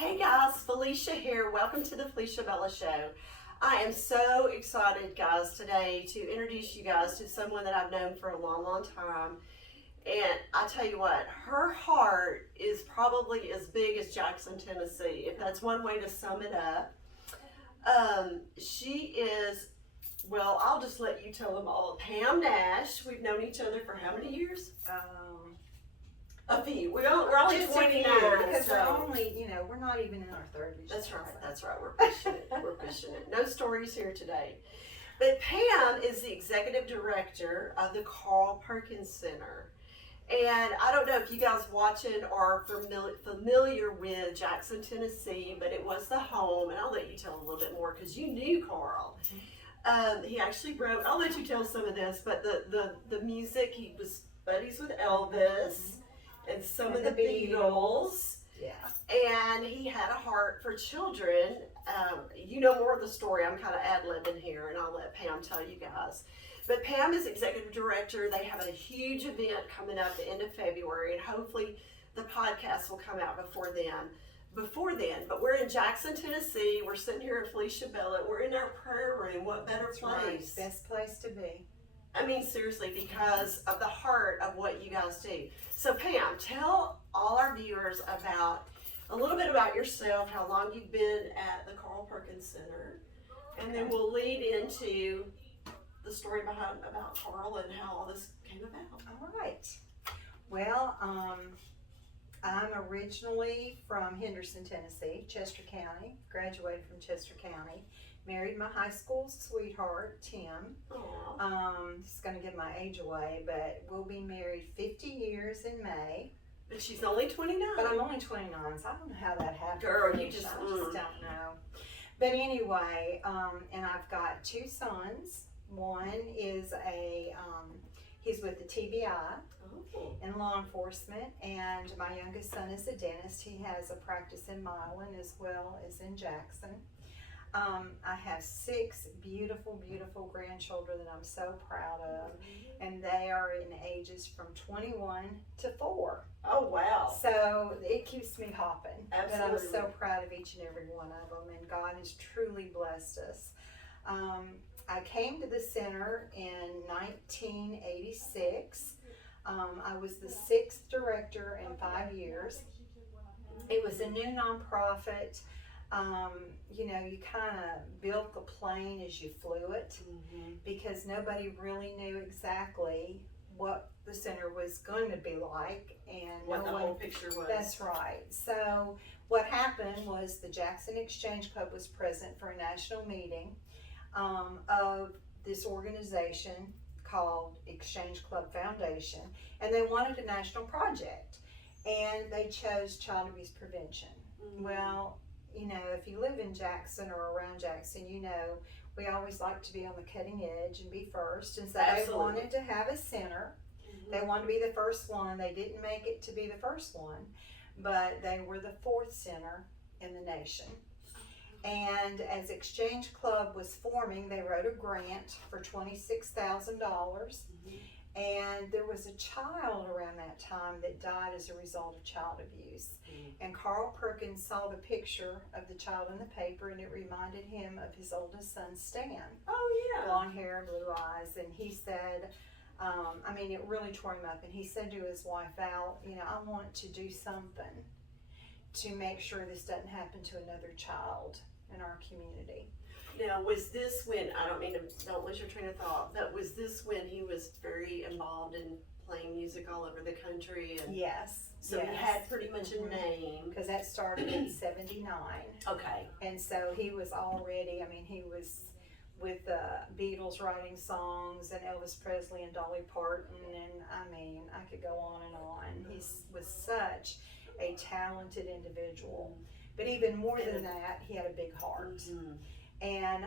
Hey guys, Felicia here. Welcome to the Felicia Bella Show. I am so excited, guys, today to introduce you guys to someone that I've known for a long, long time. And I tell you what, her heart is probably as big as Jackson, Tennessee, if that's one way to sum it up. She is, well, I'll just let you tell them all. Pam Nash. We've known each other for how many years? A few. We're only Just 29. because so. we're only, we're not even in our 30s. That's right. That's right. We're pushing it. We're pushing it. No stories here today. But Pam is the executive director of the Carl Perkins Center. And I don't know if you guys watching are familiar with Jackson, Tennessee, but it was the home, and I'll let you tell a little bit more because you knew Carl. He actually wrote, I'll let you tell some of this, but the music, he was buddies with Elvis and some of the Beatles. Yeah. And he had a heart for children. You know more of the story. I'm kind of ad-libbing here, and I'll let Pam tell you guys. But Pam is executive director. They have a huge event coming up at the end of February, and hopefully the podcast will come out before then. But we're in Jackson, Tennessee. We're sitting here at Felicia Bella. We're in our prayer room. What better That's place? right. Best place to be. I mean, seriously, because of the heart of what you guys do. So, Pam, tell all our viewers about a little bit about yourself, how long you've been at the Carl Perkins Center, and then we'll lead into the story about Carl and how all this came about. All right. Well, I'm originally from Henderson, Tennessee, Chester County. Graduated from Chester County. Married my high school sweetheart, Tim. Just going to give my age away, but we'll be married 50 years in May. But she's only 29. But I'm only 29, so I don't know how that happened. Girl, I you just don't know. But anyway, and I've got two sons. One is he's with the TBI in law enforcement, and my youngest son is a dentist. He has a practice in Milan as well as in Jackson. I have 6 beautiful, beautiful grandchildren that I'm so proud of, and they are in ages from 21 to 4. Oh, wow. So it keeps me hopping. Absolutely. But I'm so proud of each and every one of them, and God has truly blessed us. I came to the center in 1986. I was the 6th director in 5 years. It was a new nonprofit. You kind of built the plane as you flew it, because nobody really knew exactly what the center was going to be like and what the whole picture was. That's right. So what happened was the Jackson Exchange Club was present for a national meeting of this organization called Exchange Club Foundation, and they wanted a national project, and they chose child abuse prevention. Well, if you live in Jackson or around Jackson, we always like to be on the cutting edge and be first. And so Absolutely. They wanted to have a center. They wanted to be the first one. They didn't make it to be the first one, but they were the 4th center in the nation. And as Exchange Club was forming, they wrote a grant for $26,000. And there was a child around that time that died as a result of child abuse. And Carl Perkins saw the picture of the child in the paper, and it reminded him of his oldest son, Stan. Oh, yeah. Blonde hair, blue eyes. And he said, it really tore him up. And he said to his wife, Val, I want to do something to make sure this doesn't happen to another child in our community. Now, was this when, don't lose your train of thought, but was this when he was very involved in playing music all over the country? And yes. So he had pretty much a name. Because that started in 79. Okay. And so he was already, he was with the Beatles writing songs and Elvis Presley and Dolly Parton, and I could go on and on. He was such a talented individual. But even more than that, he had a big heart. And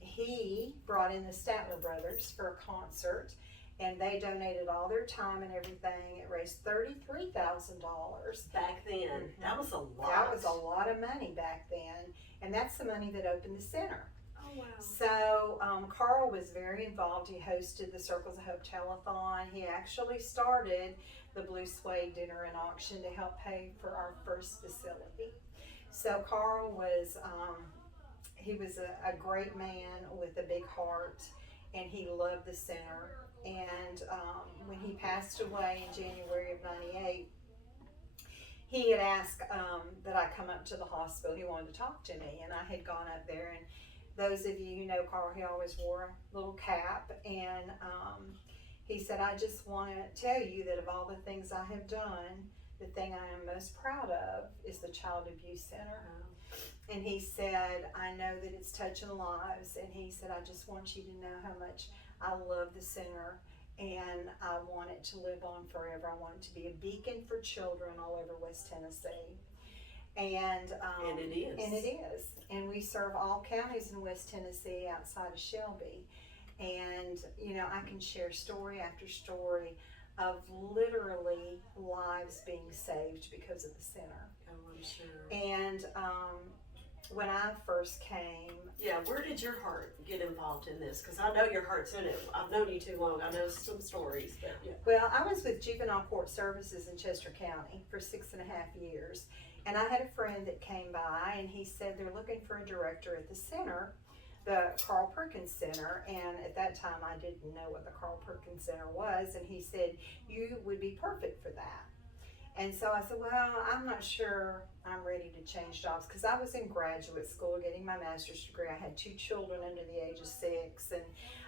he brought in the Statler Brothers for a concert, and they donated all their time and everything. It raised $33,000. Back then, that was a lot. That was a lot of money back then, and that's the money that opened the center. Oh, wow. So Carl was very involved. He hosted the Circles of Hope Telethon. He actually started the Blue Suede Dinner and Auction to help pay for our first facility. So Carl was, he was a great man with a big heart, and he loved the center. And when he passed away in January of '98, he had asked that I come up to the hospital. He wanted to talk to me, and I had gone up there. And those of you who know Carl, he always wore a little cap, and he said, I just want to tell you that of all the things I have done, the thing I am most proud of is the Child Abuse Center. And he said, I know that it's touching lives, and he said, I just want you to know how much I love the center, and I want it to live on forever. I want it to be a beacon for children all over West Tennessee. And it is. And it is. And we serve all counties in West Tennessee outside of Shelby. And, you know, I can share story after story of literally lives being saved because of the center. Oh, I'm sure. And when I first came, yeah, where did your heart get involved in this? Because I know your heart's in it. I've known you too long. I know some stories, but yeah. Well, I was with Juvenile Court Services in Chester County for 6.5 years. And I had a friend that came by, and he said they're looking for a director at the center, the Carl Perkins Center. And at that time, I didn't know what the Carl Perkins Center was. And he said, you would be perfect for that. And so I said, well, I'm not sure I'm ready to change jobs, because I was in graduate school getting my master's degree. I had 2 children under the age of 6, and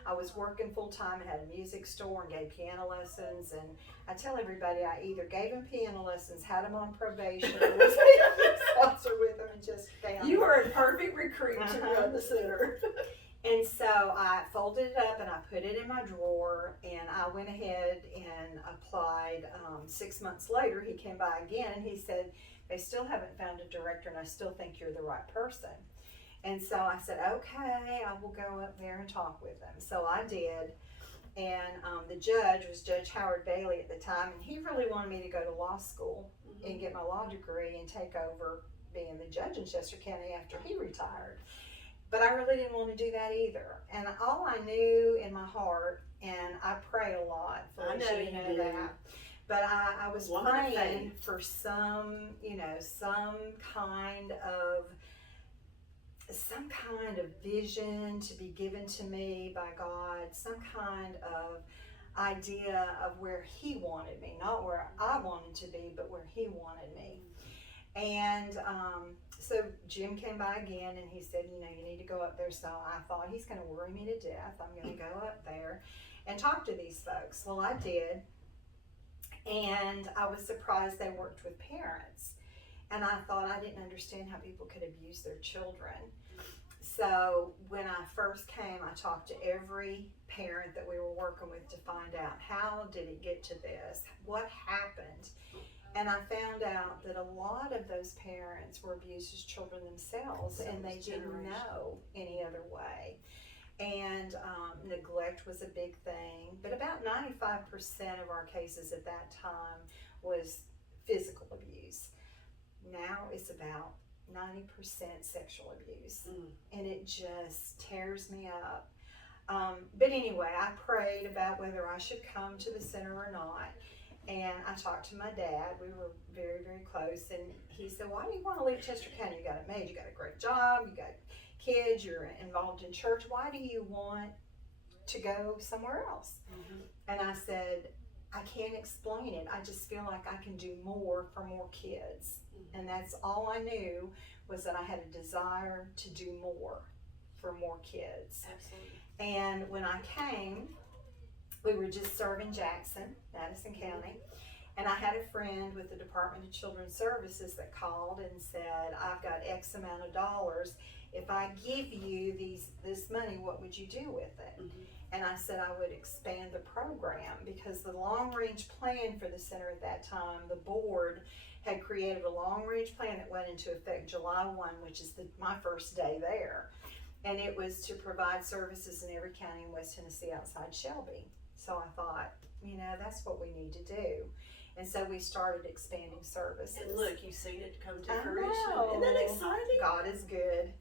I was working full time and had a music store and gave piano lessons. And I tell everybody I either gave them piano lessons, had them on probation, or was a sponsor with them in Chester County. You are a perfect recruit to run the center. And so I folded it up and I put it in my drawer, and I went ahead and applied. 6 months later, he came by again and he said, they still haven't found a director, and I still think you're the right person. And so I said, okay, I will go up there and talk with them. So I did. And the judge was Judge Howard Bailey at the time, and he really wanted me to go to law school and get my law degree and take over being the judge in Chester County after he retired. But I really didn't want to do that either. And all I knew in my heart, and I pray a lot, Felicia, you know that. But I was praying for some, you know, some kind of vision to be given to me by God, some kind of idea of where He wanted me, not where I wanted to be, but where He wanted me. And so Jim came by again, and he said, you know, you need to go up there. So I thought, he's going to worry me to death. I'm going to go up there and talk to these folks. Well, I did. And I was surprised they worked with parents. And I thought, I didn't understand how people could abuse their children. So when I first came, I talked to every parent that we were working with to find out, how did it get to this? What happened? And I found out that a lot of those parents were abused as children themselves, and they didn't know any other way. And neglect was a big thing, but about 95% of our cases at that time was physical abuse. Now it's about 90% sexual abuse, and it just tears me up. But anyway, I prayed about whether I should come to the center or not. And I talked to my dad. We were very, very close. And he said, why do you want to leave Chester County? You got it made. You got a great job. You got kids. You're involved in church. Why do you want to go somewhere else? And I said, I can't explain it. I just feel like I can do more for more kids. And that's all I knew, was that I had a desire to do more for more kids. Absolutely. And when I came, we were just serving Jackson, Madison County, and I had a friend with the Department of Children's Services that called and said, I've got X amount of dollars. If I give you this money, what would you do with it? And I said I would expand the program, because the long-range plan for the center at that time, the board had created a long-range plan that went into effect July 1, which is my first day there. And it was to provide services in every county in West Tennessee outside Shelby. So I thought, you know, that's what we need to do. And so we started expanding services. And look, you've seen it come to I fruition. know. Isn't that exciting? God is good.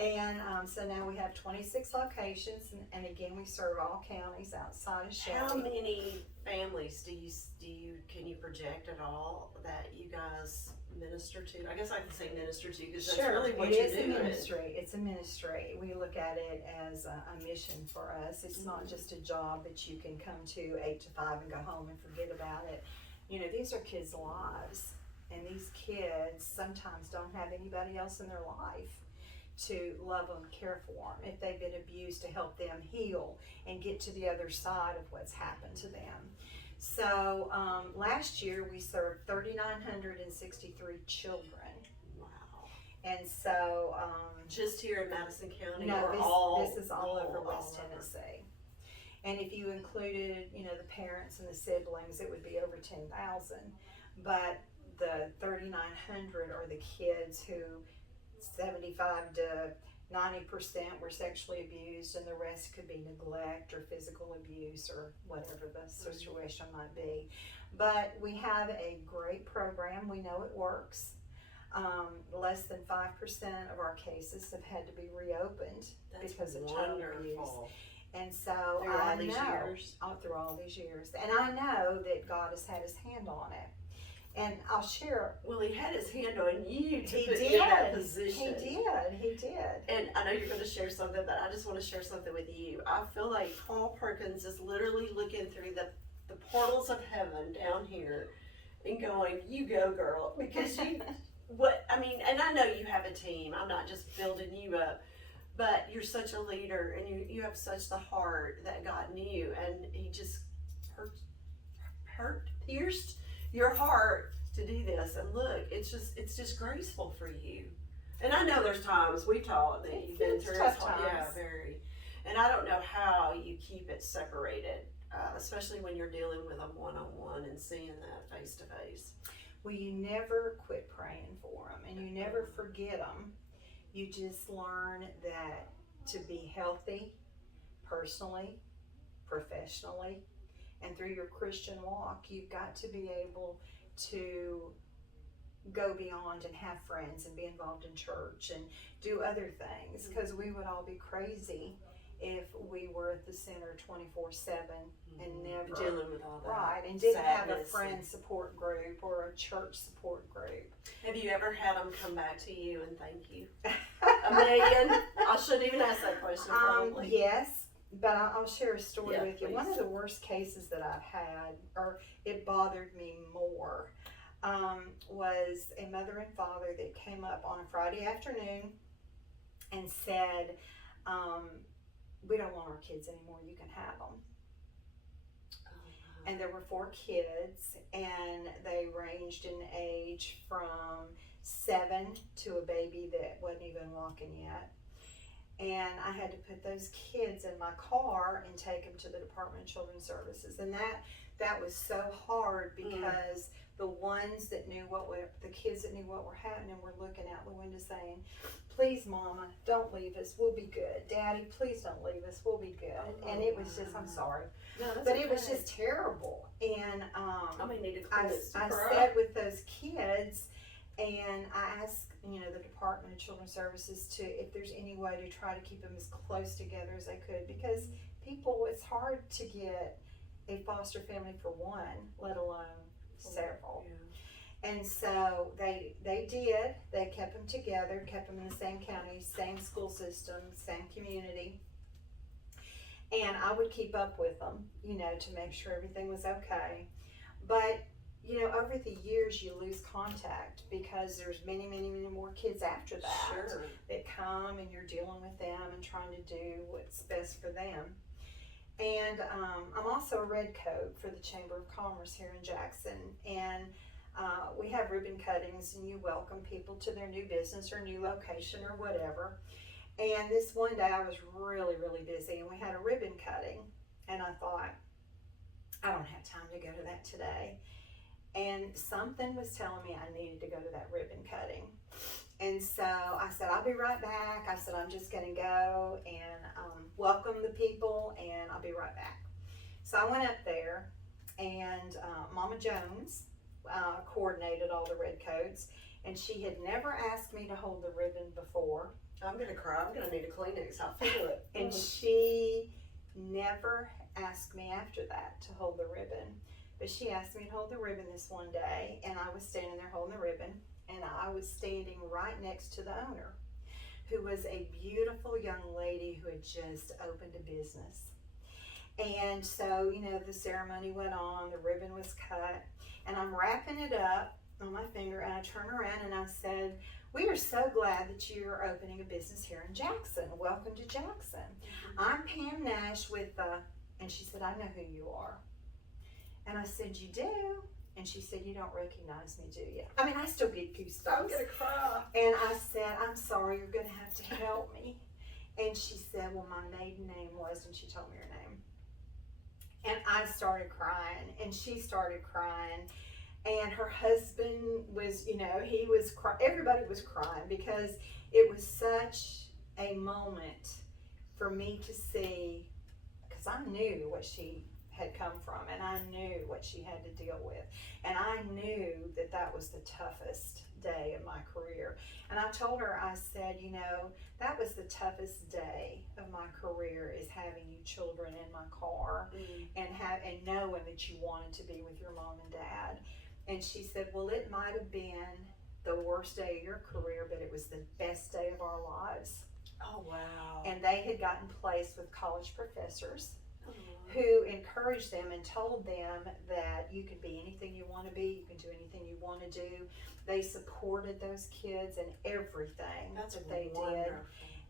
And so now we have 26 locations, and again, we serve all counties outside of How Shelby. many families can you project at all that you guys minister to? I guess I can say minister to because that's really what you're doing. It's a ministry. We look at it as a mission for us. It's not just a job that you can come to 8 to 5 and go home and forget about it. You know, these are kids' lives, and these kids sometimes don't have anybody else in their life to love them, care for them, if they've been abused, to help them heal and get to the other side of what's happened to them. So last year we served 3,963 children. Wow. And so just here in Madison County, no, or this is all over West Tennessee. And if you included, you know, the parents and the siblings, it would be over 10,000. But the 3,900 are the kids who 75 to 90% were sexually abused, and the rest could be neglect or physical abuse or whatever the situation might be. But we have a great program. We know it works. Less than 5% of our cases have had to be reopened because of child abuse. And so through all these years. Through all these years. And I know that God has had his hand on it. And I'll share. Well, he had his hand on you to put you in that position. He did. And I know you're going to share something, but I just want to share something with you. I feel like Carl Perkins is literally looking through the portals of heaven down here and going, "You go, girl," because you. And I know you have a team. I'm not just building you up, but you're such a leader, and you have such the heart that God knew, and he just pierced your heart to do this. And look, it's just graceful for you. And I know there's times we've talked that you've been through tough times. Yeah, very. And I don't know how you keep it separated, especially when you're dealing with them one-on-one and seeing that face to face. Well, you never quit praying for them, and you never forget them. You just learn that to be healthy, personally, professionally, and through your Christian walk, you've got to be able to go beyond and have friends and be involved in church and do other things, because we would all be crazy if we were at the center 24/7 and never dealing with all that, right, and didn't have a sadness friend support group or a church support group. Have you ever had them come back to you and thank you? A million? I shouldn't even ask that question probably. Yes, but I'll share a story with you. Please. One of the worst cases that I've had, or it bothered me more, was a mother and father that came up on a Friday afternoon and said, "We don't want our kids anymore, you can have them." And there were 4 kids, and they ranged in age from 7 to a baby that wasn't even walking yet. And I had to put those kids in my car and take them to the Department of Children's Services. And that was so hard, because the ones that knew the kids that knew what were happening were looking out the window saying, "Please, Mama, don't leave us, we'll be good. Daddy, please don't leave us, we'll be good." And it was just, I'm sorry. No, but it was just terrible. And I sat with those kids, and I asked, the Department of Children's Services if there's any way to try to keep them as close together as they could, because it's hard to get a foster family for one, let alone several. Yeah. And so they did. They kept them together, kept them in the same county, same school system, same community. And I would keep up with them, to make sure everything was okay. But, over the years you lose contact, because there's many, many, many more kids after that that come, and you're dealing with them and trying to do what's best for them. And I'm also a red coat for the Chamber of Commerce here in Jackson. And we have ribbon cuttings, and you welcome people to their new business or new location or whatever. And this one day I was really, really busy, and we had a ribbon cutting, and I thought, I don't have time to go to that today. And something was telling me I needed to go to that ribbon cutting. And so I said, I'll be right back. I said, I'm just going to go and welcome the people, and I'll be right back. So I went up there, and Mama Jones coordinated all the red coats, and she had never asked me to hold the ribbon before. I'm gonna cry. I'm gonna need a Kleenex. I feel it. And she never asked me after that to hold the ribbon. But she asked me to hold the ribbon this one day, and I was standing there holding the ribbon, and I was standing right next to the owner, who was a beautiful young lady who had just opened a business. And so, you know, the ceremony went on, the ribbon was cut, and I'm wrapping it up on my finger, and I turn around and I said, "We are so glad that you are opening a business here in Jackson. Welcome to Jackson. I'm Pam Nash with and she said, "I know who you are." And I said, "You do?" And she said, "You don't recognize me, do you?" I mean, I still get goosebumps. I'm gonna cry. And I said, "I'm sorry, you're gonna have to help me." And she said, "Well, my maiden name was," and she told me her name. And I started crying, and she started crying. And her husband was, you know, he was everybody was crying, because it was such a moment for me to see, because I knew what she had come from, and I knew what she had to deal with, and I knew that that was the toughest day of my career. And I told her, I said, "You know, that was the toughest day of my career, is having you children in my car, and knowing that you wanted to be with your mom and dad." And she said, "Well, it might have been the worst day of your career, but it was the best day of our lives." Oh, wow. And they had gotten placed with college professors who encouraged them and told them that you can be anything you want to be, you can do anything you want to do. They supported those kids in everything that they did.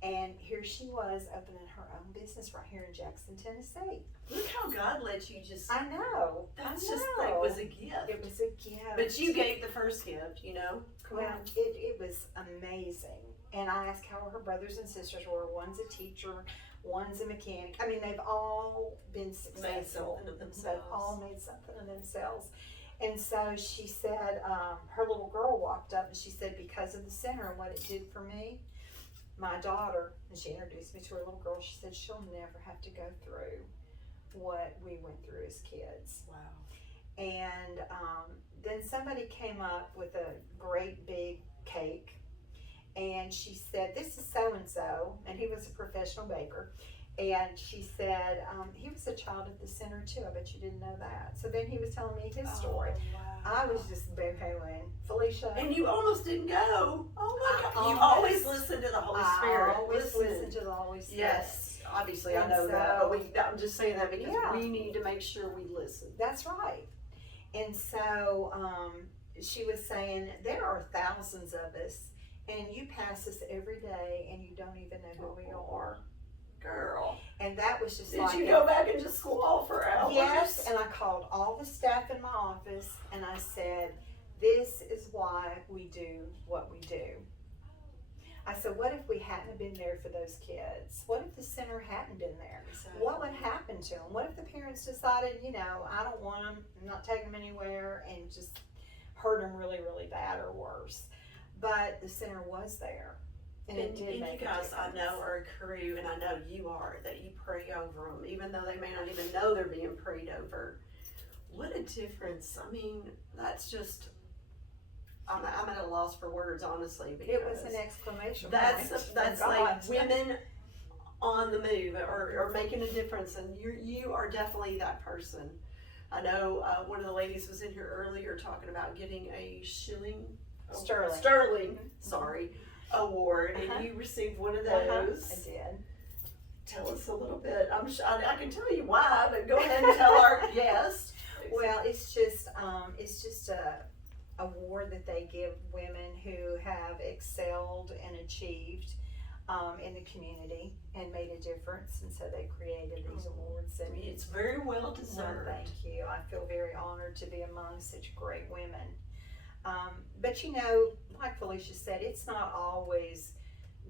And here she was opening her own business right here in Jackson, Tennessee. Look how God let you just. I know. That's I just, know. it was a gift. It was a gift. But you gave the first gift, you know? Well, it was amazing. And I asked how her brothers and sisters were. One's a teacher, one's a mechanic. I mean, they've all been successful. Made something of themselves. They've all made something of themselves. And so she said, her little girl walked up and she said, "Because of the center and what it did for me, my daughter," and she introduced me to her little girl, she said, "She'll never have to go through what we went through as kids." Wow. And then somebody came up with a great big cake, and she said, "This is so-and-so," and he was a professional baker. And she said, he was a child at the center too. I bet you didn't know that. So then he was telling me his story. Wow. I was just boo-hooing. Felicia. And you almost didn't go. Oh my I God. You always- always listen to the Holy Spirit. I always listen to the Holy Spirit. Yes, obviously I And know that, so- but I'm just saying that because Yeah. we need to make sure we listen. That's right. And so she was saying, there are thousands of us, and you pass us every day, and you don't even know who we are. Girl, And that was just did like, you go back and just squall for hours? yes. And I called all the staff in my office, and I said, "This is why we do what we do." I said, "What if we hadn't been there for those kids? What if the center hadn't been there? Exactly. What would happen to them? What if the parents decided, you know, I don't want them, I'm not taking them anywhere," and just hurt them really, really bad or worse? But the center was there. And it did And make you a guys, I difference. know, are a crew, and I know you are, that you pray over them, even though they may not even know they're being prayed over. What a difference. I mean, that's just, I'm at a loss for words, honestly. Because It was an exclamation that's point. from like God. women on the move or making a difference, and you are definitely that person. I know one of the ladies was in here earlier talking about getting a Sterling, sorry, award, and you received one of those. I did. Tell us a little bit. I can tell you why, but go ahead and tell our guest. Well, it's just a award that they give women who have excelled and achieved in the community and made a difference, and so they created these awards. And It's very well well, deserved. thank you. I feel very honored to be among such great women. But you know, like Felicia said, it's not always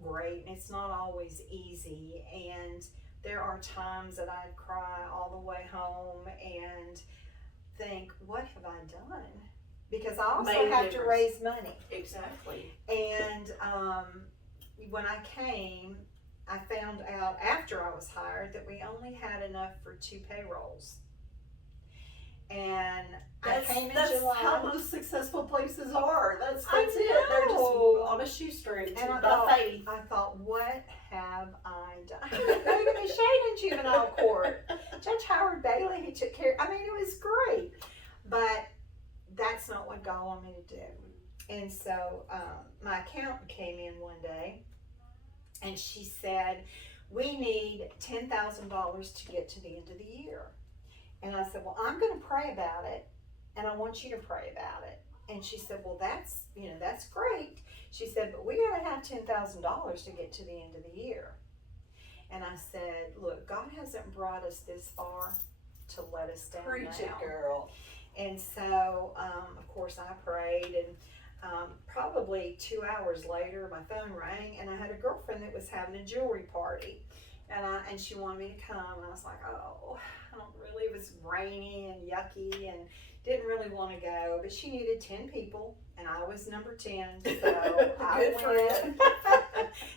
great, and it's not always easy, and there are times that I'd cry all the way home and think, what have I done? Because I also Made a have to difference. raise money. Exactly. And when I came, I found out after I was hired that we only had enough for 2 payrolls. And I came in That's July. how most successful places are. That's I it. They're just know. on a shoestring And I by faith. thought, what have I done? I was going to be shade in juvenile court. Judge Howard Bailey, he took care. I mean, it was great, but that's not what God wanted me to do. And so my accountant came in one day, and she said, we need $10,000 to get to the end of the year. And I said, well, I'm going to pray about it, and I want you to pray about it. And she said, well, that's great. She said, but we got to have $10,000 to get to the end of the year. And I said, look, God hasn't brought us this far to let us down. Preach now. it, girl. And so, of course, I prayed, and probably 2 hours later, my phone rang, and I had a girlfriend that was having a jewelry party, and she wanted me to come, and I was like, oh, I don't really. It was rainy and yucky, and didn't really want to go, but she needed 10 people, and I was number 10, so I went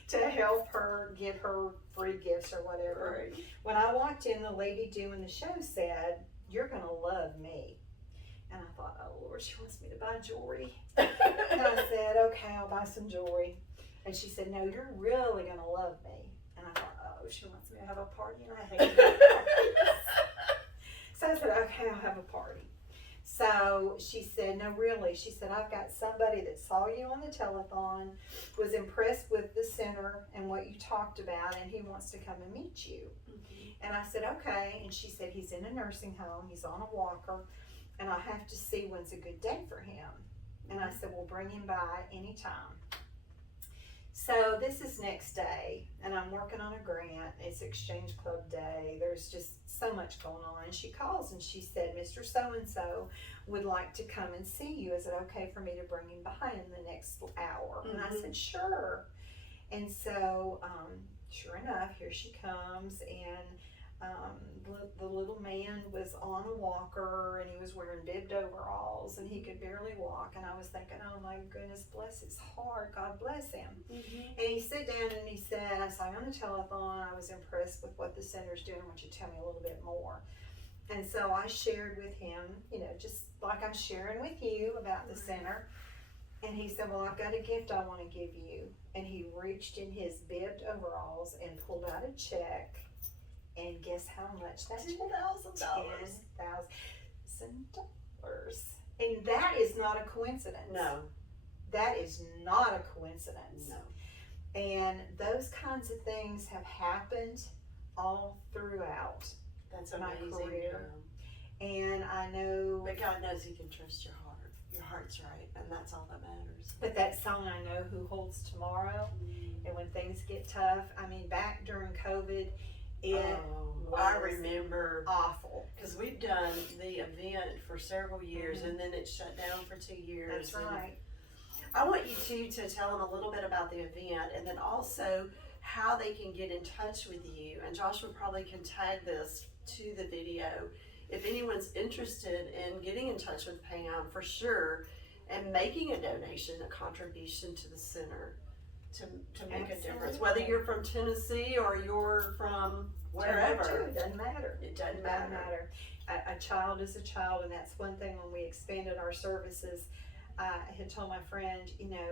to help her get her free gifts or whatever. Right. When I walked in, the lady doing the show said, you're going to love me. And I thought, oh Lord, she wants me to buy jewelry. And I said, okay, I'll buy some jewelry. And she said, no, you're really going to love me. And I thought, oh, she wants me to have a party, and I hate parties. So I said, okay, I'll have a party. So she said, no, really. She said, I've got somebody that saw you on the telethon, was impressed with the center and what you talked about, and he wants to come and meet you. Mm-hmm. And I said, okay. And she said, he's in a nursing home. He's on a walker, and I have to see when's a good day for him. And I said, well, bring him by anytime. So this is next day, and I'm working on a grant. It's Exchange Club Day. There's just so much going on. And she calls and she said, Mr. So-and-so would like to come and see you. Is it okay for me to bring him by in the next hour? Mm-hmm. And I said, sure. And so, sure enough, here she comes, and the little man was on a walker, and he was wearing bibbed overalls, and he could barely walk. And I was thinking, oh my goodness, bless his heart, God bless him. Mm-hmm. And he sat down and he said, I saw you on the telethon, I was impressed with what the center's doing, I want you to tell me a little bit more. And so I shared with him, just like I'm sharing with you about the center. And he said, well, I've got a gift I want to give you. And he reached in his bibbed overalls and pulled out a check. And guess how much that $10,000. $10,000. And that is not a coincidence. No. That is not a coincidence. No. And those kinds of things have happened all throughout That's my amazing. career. And I know. But God knows He can trust your heart. Your heart's right, and that's all that matters. But that song, I know who holds tomorrow. Mm-hmm. And when things get tough, I mean, back during COVID, I remember awful, because we've done the event for several years, mm-hmm. and then it shut down for 2 years. That's right. I want you to tell them a little bit about the event, and then also how they can get in touch with you. And Joshua probably can tag this to the video if anyone's interested in getting in touch with Pam for sure, and making a donation, a contribution to the center. To make Absolutely. A difference, whether you're from Tennessee or you're from wherever. It doesn't matter. It doesn't matter. A child is a child, and that's one thing when we expanded our services. I had told my friend,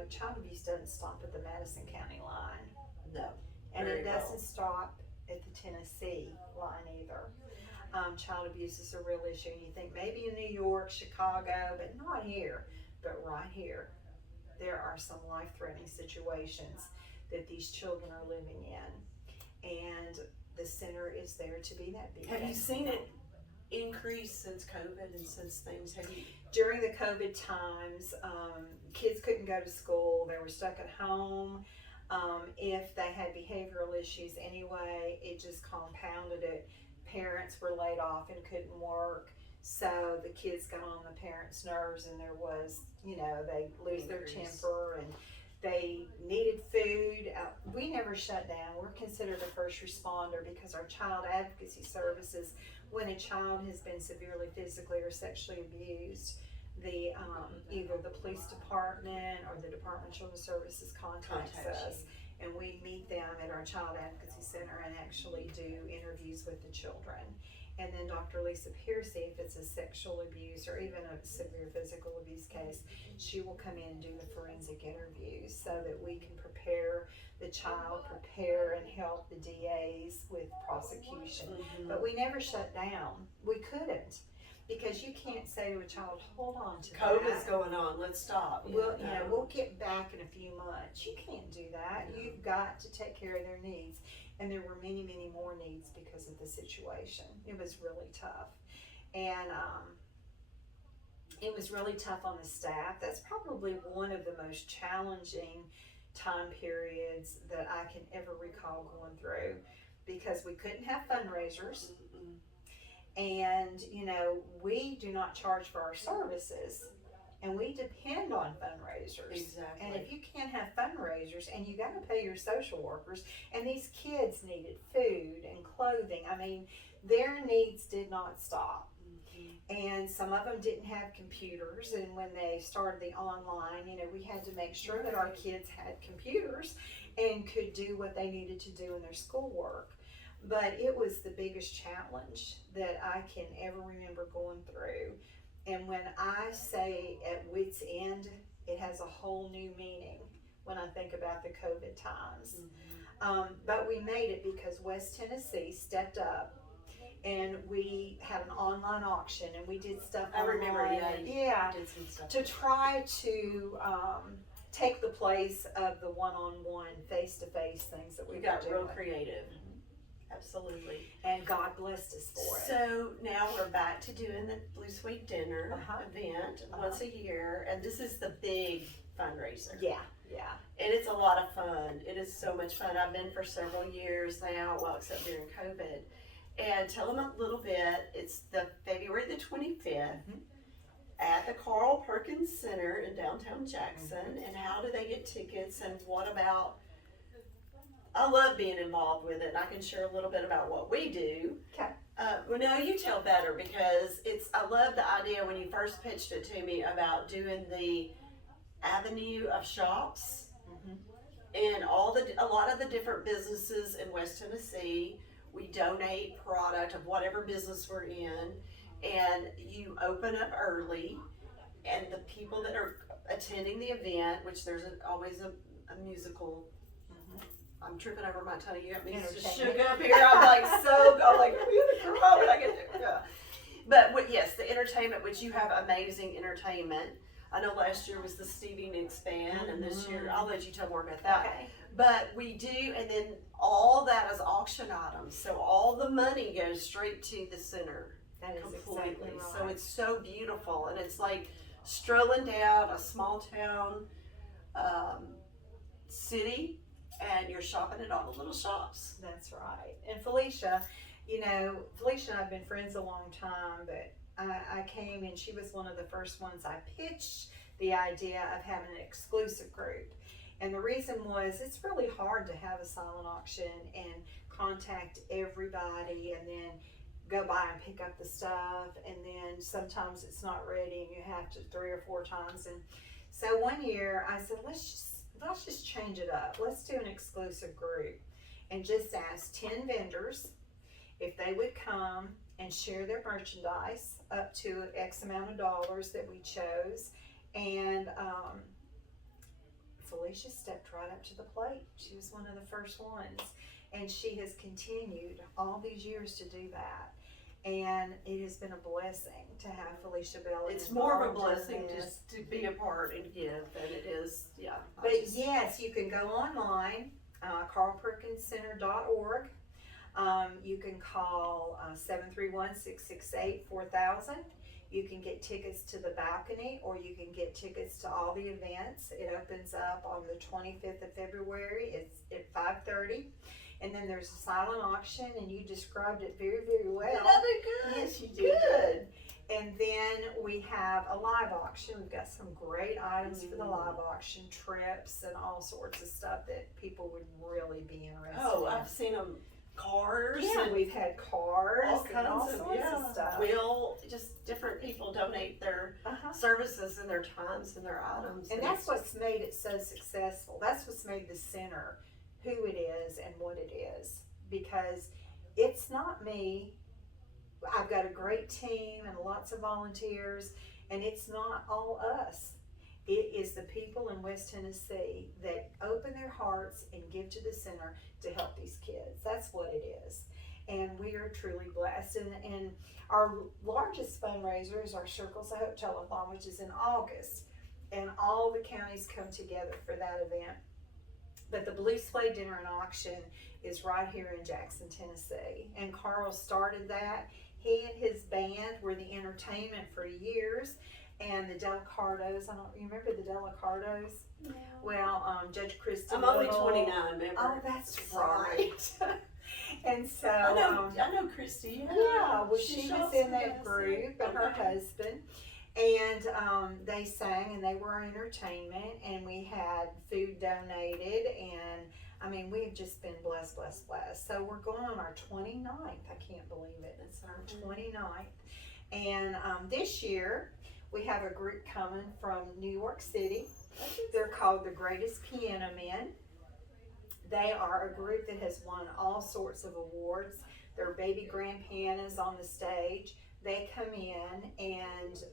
child abuse doesn't stop at the Madison County line. No. And it doesn't stop at the Tennessee line either. Child abuse is a real issue. You think maybe in New York, Chicago, but not here, but right here. There are some life-threatening situations that these children are living in, and the center is there to be that beacon. Have you seen it increase since COVID and since things? During the COVID times, kids couldn't go to school. They were stuck at home. If they had behavioral issues anyway, it just compounded it. Parents were laid off and couldn't work. So the kids got on the parents' nerves, and there was, they lose their temper, and they needed food. We never shut down. We're considered a first responder because our child advocacy services, when a child has been severely physically or sexually abused, the either the police department or the Department of Children's Services contacts us, and we meet them at our child advocacy center and actually do interviews with the children. and then Dr. Lisa Piercy, if it's a sexual abuse or even a severe physical abuse case, she will come in and do the forensic interviews so that we can prepare the child, prepare and help the DAs with prosecution. But we never shut down. We couldn't, because you can't say to a child, hold on to COVID's that. going on, let's stop. We'll get back in a few months. You can't do that. You've got to take care of their needs. And there were many, many more needs because of the situation. It was really tough. And it was really tough on the staff. That's probably one of the most challenging time periods that I can ever recall going through, because we couldn't have fundraisers. And, you know, we do not charge for our services, and we depend on fundraisers. Exactly. And if you can't have fundraisers, and you got to pay your social workers, and these kids needed food and clothing, I mean, their needs did not stop. And some of them didn't have computers, and when they started the online, you know, we had to make sure that our kids had computers and could do what they needed to do in their schoolwork. But it was the biggest challenge that I can ever remember going through. And when I say at wit's end, it has a whole new meaning when I think about the COVID times. But we made it because West Tennessee stepped up, and we had an online auction, and we did stuff I remember, online. you did some stuff. To try to take the place of the one-on-one, face-to-face things that we got were real doing. creative. Absolutely. And God blessed us for it. So now we're back to doing the Blue Sweet Dinner event once a year, and this is the big fundraiser. Yeah. And it's a lot of fun. It is so much fun. I've been for several years now, well, except during COVID. And tell them a little bit. It's the February the 25th at the Carl Perkins Center in downtown Jackson. And how do they get tickets, and what about, I love being involved with it. I can share a little bit about what we do. Okay. Well, no, you tell better, because I love the idea when you first pitched it to me about doing the avenue of shops and a lot of the different businesses in West Tennessee. We donate product of whatever business we're in, and you open up early, and the people that are attending the event, which there's always a musical. I'm tripping over my tongue. You got me just shook up here. I'm like, oh, when I get there. Yeah. But yes, the entertainment, which you have amazing entertainment. I know last year was the Stevie Nicks band, and this year, I'll let you tell more about that. Okay. But we do, and then all that is auction items. So all the money goes straight to the center. That is completely. exactly right. So it's so beautiful, and it's like strolling down a small town city, and you're shopping at all the little shops. That's right. And Felecia, Felecia and I have been friends a long time, but I came, and she was one of the first ones I pitched the idea of having an exclusive group. And the reason was, it's really hard to have a silent auction and contact everybody and then go by and pick up the stuff, and then sometimes it's not ready and you have to 3 or 4 times. And so one year I said, let's just change it up. Let's do an exclusive group and just ask 10 vendors if they would come and share their merchandise up to X amount of dollars that we chose. And Felecia stepped right up to the plate. She was one of the first ones, and she has continued all these years to do that. And it has been a blessing to have Felecia Bell. It's more of a blessing just to be a part and give than it is, But yes, you can go online, carlperkinscenter.org. You can call 731-668-4000. You can get tickets to the balcony, or you can get tickets to all the events. It opens up on the 25th of February. It's at 5:30. And then there's a silent auction, and you described it very, very well. Did I do good? Yes, you did. Good. And then we have a live auction. We've got some great items for the live auction, trips and all sorts of stuff that people would really be interested in. Oh, I've seen them. Cars. Yeah, and we've had cars all and all kinds sorts of stuff. Just different people donate their Uh-huh. services and their times and their items. And that's what's made it so successful. That's what's made the center who it is and what it is. Because it's not me I've got a great team and lots of volunteers, and it's not all us. It is the people in West Tennessee that open their hearts and give to the center to help these kids. That's what it is. And we are truly blessed. And our largest fundraiser is our Circles of Hope Telethon, which is in August. And all the counties come together for that event. But the Blue Suede Dinner and Auction is right here in Jackson, Tennessee. And Carl started that. He and his band were the entertainment for years. And the Delacardos, I don't remember the Delacardos. No. Well, Judge Kristen. I'm only Little. 29, remember? Oh, that's Sorry. right. And so I know Christy. yeah, well, she was in that group, and her husband, and they sang and they were our entertainment, and we had food donated, and I mean, we've just been blessed. So we're going on our 29th. I can't believe it. It's our 29th. And this year, we have a group coming from New York City. They're called the Greatest Piano Men. They are a group that has won all sorts of awards. They're baby grand pianos on the stage. They come in and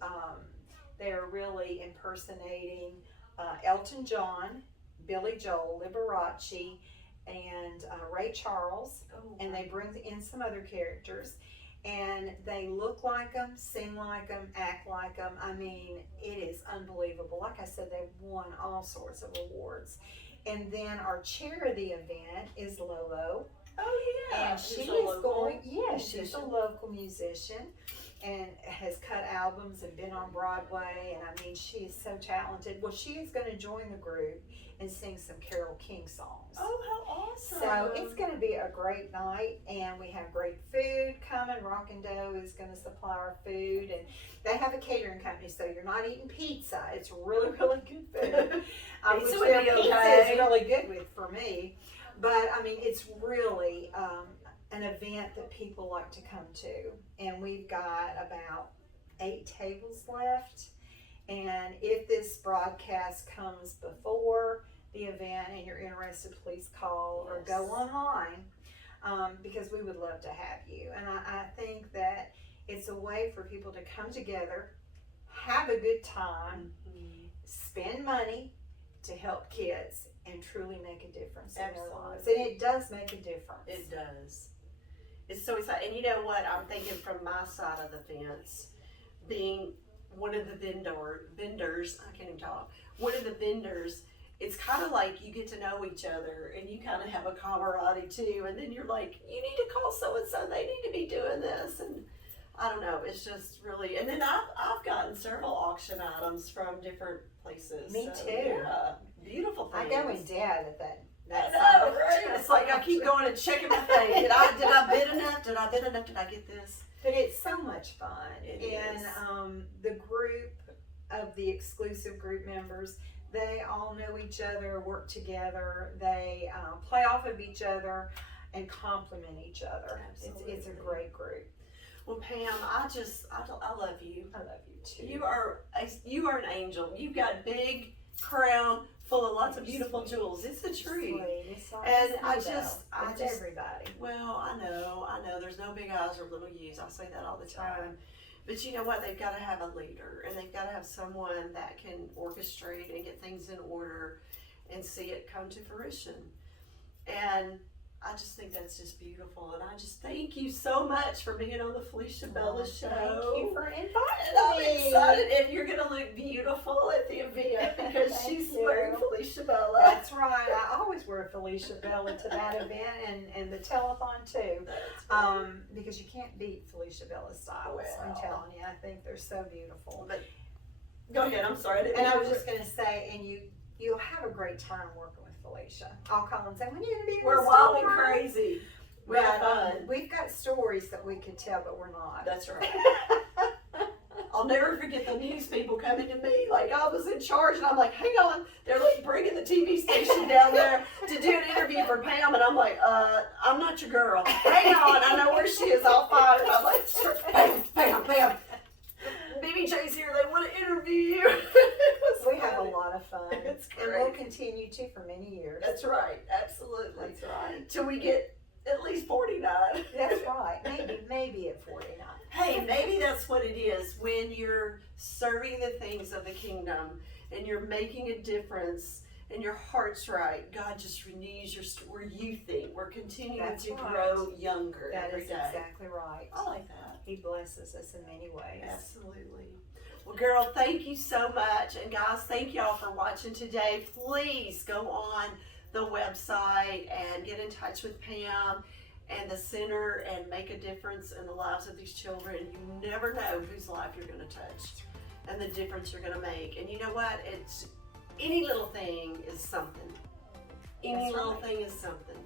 they're really impersonating Elton John, Billy Joel, Liberace, and Ray Charles. Oh, And they bring in some other characters. And they look like them, sing like them, act like them. I mean, it is unbelievable. Like I said, they've won all sorts of awards. And then our chair of the event is Lolo. Oh yeah. And she is going, she's a local musician and has cut albums and been on Broadway. And I mean, she is so talented. Well, she is going to join the group and sing some Carole King songs. Oh, how awesome. So it's going to be a great night, and we have great food coming. Rock and Dough is going to supply our food, and they have a catering company, so you're not eating pizza. It's really, really good food. Pizza which would be pizza okay. is really good with for me. But, I mean, it's really an event that people like to come to. And we've got about 8 tables left. And if this broadcast comes before the event and you're interested, please call or go online because we would love to have you. And I think that it's a way for people to come together, have a good time, spend money to help kids, and truly make a difference in their lives. And it does make a difference. It does. It's so exciting. And you know what? I'm thinking from my side of the fence, being one of the vendors, I can't even talk, one of the vendors, it's kind of like you get to know each other and you kind of have a camaraderie too. And then you're like, you need to call so-and-so, they need to be doing this. And I don't know, it's just really, and then I've gotten several auction items from different places. Me so, too. Yeah, beautiful things. I go in debt at that. I know, right? It's like I keep going and checking my thing. Did I bid enough? Did I get this? But it's so much fun. It and is. The group of the exclusive group members, they all know each other, work together, they play off of each other and compliment each other. It's a great group. Well, Pam, I love you. I love you too. You are an angel. You've got a big crown full of lots of beautiful jewels. It's the truth. It's not And just I it's just everybody. Well, I know. There's no big I's or little U's. I say that all the time. But you know what? They've got to have a leader, and they've got to have someone that can orchestrate and get things in order and see it come to fruition. And I just think that's just beautiful. And I just thank you so much for being on the Felecia Bella Show. Thank you for inviting I'm me. excited, and you're going to look beautiful at the event because she's wearing Felecia Bella. That's right. I always wear Felecia Bella to that event and the telethon too. Because you can't beat Felecia Bella styles. I'm telling you, I think they're so beautiful. But go ahead. I'm sorry. And I was just going to say, and you'll have a great time working with Felecia. I'll call and say, we need to be in We're the wild and store. crazy. We have fun. We've got stories that we could tell, but we're not. That's right. I'll never forget the news people coming to me like I was in charge, and I'm like, hang on, they're like bringing the TV station down there to do an interview for Pam, and I'm like, I'm not your girl. Hang on, I know where she is. I'll find her. I'm like, Pam. BBJ's here. They want to interview you. We have a lot of fun. It's and great. we'll continue to for many years. That's right. Absolutely. That's right. Till we get at least 49. That's right. Maybe at 49. Hey, maybe that's what it is when you're serving the things of the kingdom and you're making a difference and your heart's right. God just renews we're youthing. We're continuing That's to right. grow younger That every is day. exactly right. I like that. He blesses us in many ways. Absolutely. Well, girl, thank you so much. And guys, thank y'all for watching today. Please go on the website and get in touch with Pam and the center and make a difference in the lives of these children. You never know whose life you're going to touch and the difference you're going to make. And you know what? It's any little thing is something. Any That's little right. thing is something.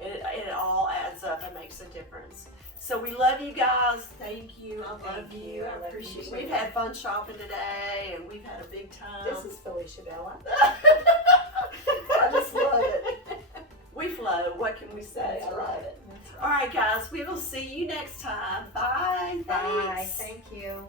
It all adds up and makes a difference. So we love you guys. Thank you. I love you. I I love appreciate you it. too. We've had fun shopping today and we've had a big time. This is Felicia Bella. I just love it. We flow. What can we say? That's I love right. it. That's right. All right, guys. We will see you next time. Bye. Bye. Thanks. Thank you.